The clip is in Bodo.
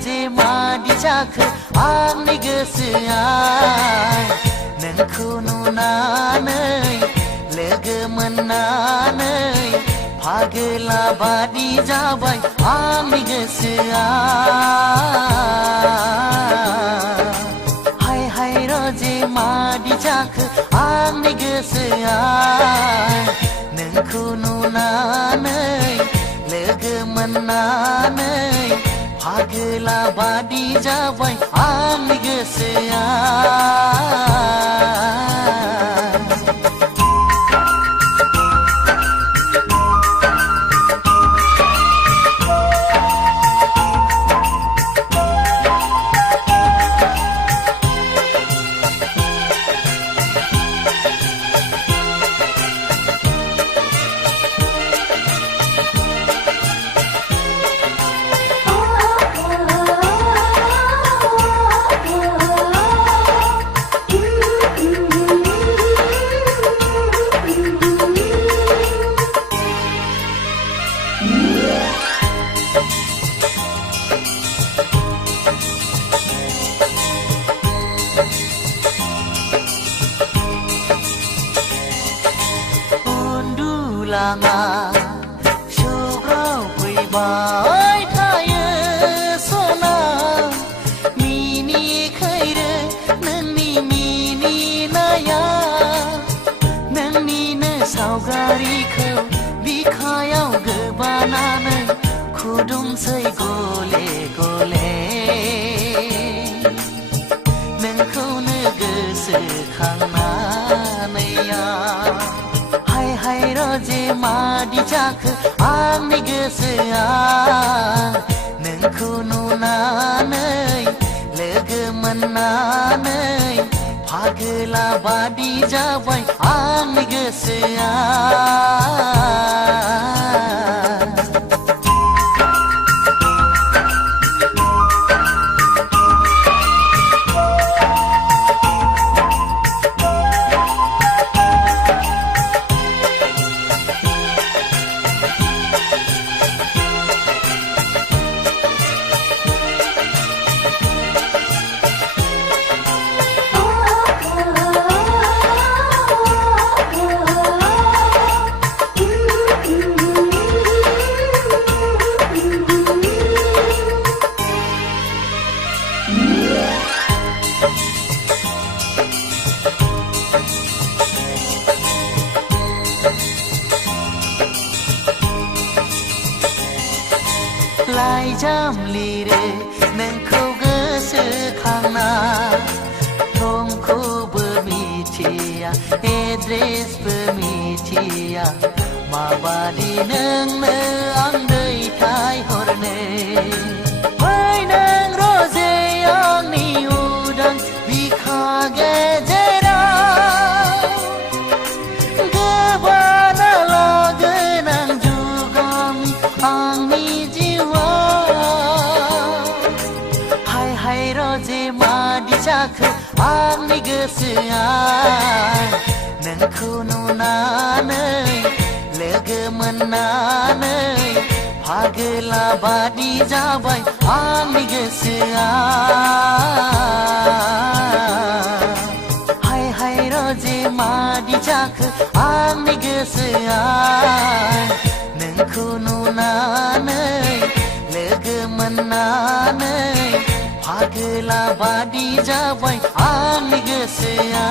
जे मादि जाखो आंनि गोसोआ नोंखौ नुनानै लोगो मोननानै फागोला बादि जाबाय आंनि गोसोआ हाय हाय जे मादि जाखो आंनि गोसोआ नोंखौ नुनानै लोगो मोननानै फागोला बादि जाबाय आंनि गोसोआ सौग्राव फैबाय थायो सना मिनिखैरो नोंनि मिनिनाया नोंनिनो सावगारिखौ बिखायाव गोबानानै खुदुंसै गले गले नोंखौनो गोसोखांनानै जे मादि जाखो आंनि गोसोआ नोंखौ नुनानै लोगो मोननानै फागोला बादि जाबाय आंनि गोसोआ लाइजाम लिरो नोंखौ गोसोखांना थंखौबो मिथिया एड्रेसबो मिथिया माबादि नोंनो आं दैथायहरनो फै नों रजे आंनि उदां बिखा गेजेराव गोबाना लागोन आं जुगामि आंनि जे मादि जाखो आंनि गोसोआ नोंखौ नुनानै लोगो मोननानै फागोला बादि जाबाय आंनि गोसोआ हाय हाय जे मादि जाखो आंनि गोसोआ नोंखौ नुनानै लोगो मोननानै फागोला बादि जाबाय आंनि गोसोआ